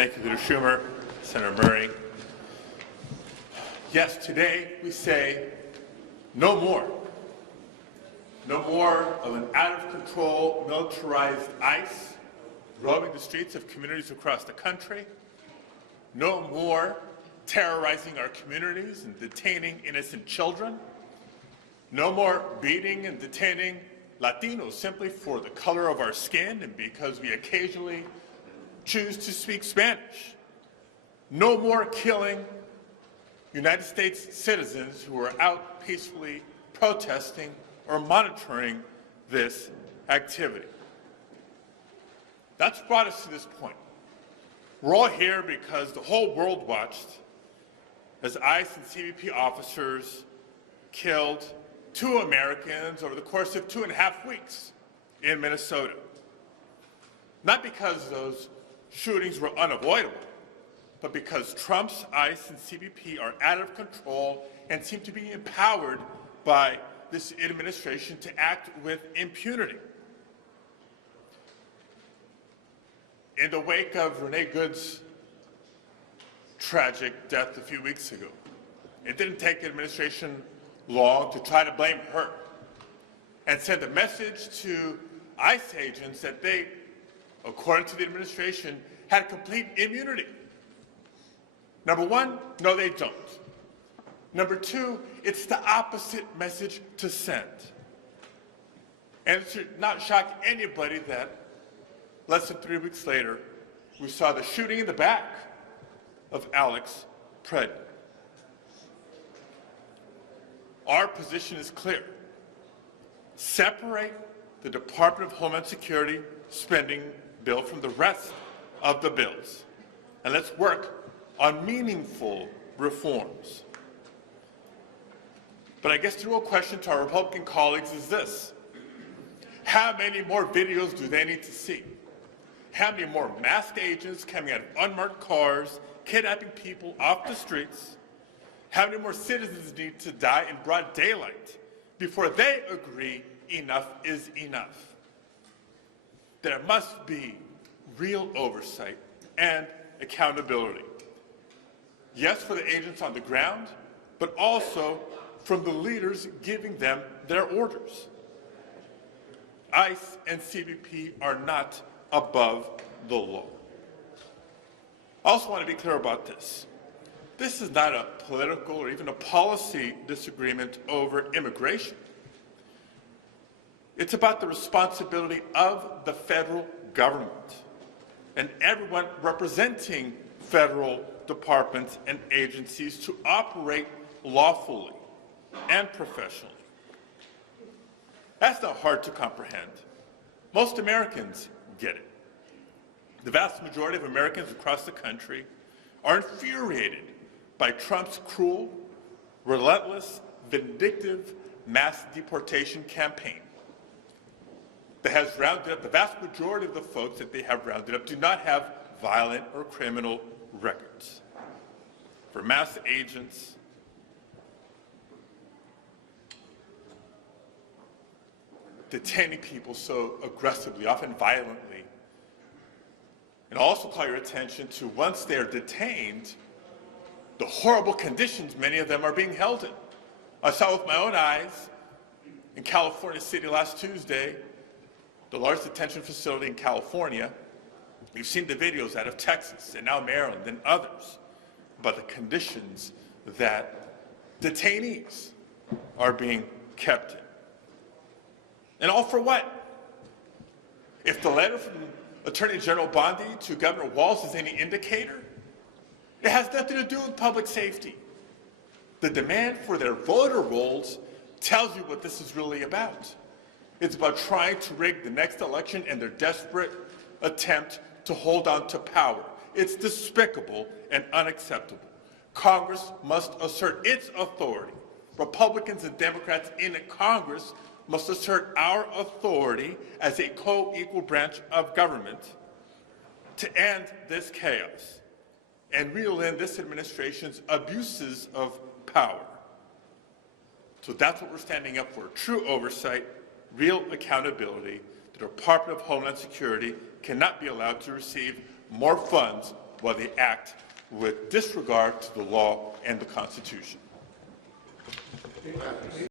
Thank you, Leader Schumer, Senator Murray. Yes, today we say no more. No more of an out-of-control militarized ICE roaming the streets of communities across the country. No more terrorizing our communities and detaining innocent children. No more beating and detaining Latinos simply for the color of our skin and because we occasionally choose to speak Spanish. No more killing United States citizens who are out peacefully protesting or monitoring this activity. That's brought us to this point. We're all here because the whole world watched as ICE and CBP officers killed 2 Americans over the course of 2.5 weeks in Minnesota. Not because those shootings were unavoidable, but because Trump's ICE and CBP are out of control and seem to be empowered by this administration to act with impunity. In the wake of Renee Good's tragic death a few weeks ago, it didn't take the administration long to try to blame her and send a message to ICE agents that they, according to the administration, had complete immunity. Number one, no, they don't. Number two, it's the opposite message to send. And it should not shock anybody that less than 3 weeks later, we saw the shooting in the back of Alex Padilla. Our position is clear. Separate the Department of Homeland Security spending bill from the rest of the bills, and let's work on meaningful reforms. But I guess the real question to our Republican colleagues is this: how many more videos do they need to see? How many more masked agents coming out of unmarked cars, kidnapping people off the streets? How many more citizens need to die in broad daylight before they agree enough is enough? There must be real oversight and accountability. Yes, for the agents on the ground, but also from the leaders giving them their orders. ICE and CBP are not above the law. I also want to be clear about this. This is not a political or even a policy disagreement over immigration. It's about the responsibility of the federal government and everyone representing federal departments and agencies to operate lawfully and professionally. That's not hard to comprehend. Most Americans get it. The vast majority of Americans across the country are infuriated by Trump's cruel, relentless, vindictive mass deportation campaign that has rounded up, the vast majority of the folks that they have rounded up do not have violent or criminal records. For mass agents, detaining people so aggressively, often violently, and also call your attention to, once they're detained, the horrible conditions many of them are being held in. I saw with my own eyes in California City last Tuesday, the largest detention facility in California. You've seen the videos out of Texas and now Maryland and others about the conditions that detainees are being kept in. And all for what? If the letter from Attorney General Bondi to Governor Walz is any indicator, it has nothing to do with public safety. The demand for their voter rolls tells you what this is really about. It's about trying to rig the next election and their desperate attempt to hold on to power. It's despicable and unacceptable. Congress must assert its authority. Republicans and Democrats in Congress must assert our authority as a co-equal branch of government to end this chaos and reel in this administration's abuses of power. So that's what we're standing up for: true oversight, real accountability. The Department of Homeland Security cannot be allowed to receive more funds while they act with disregard to the law and the Constitution.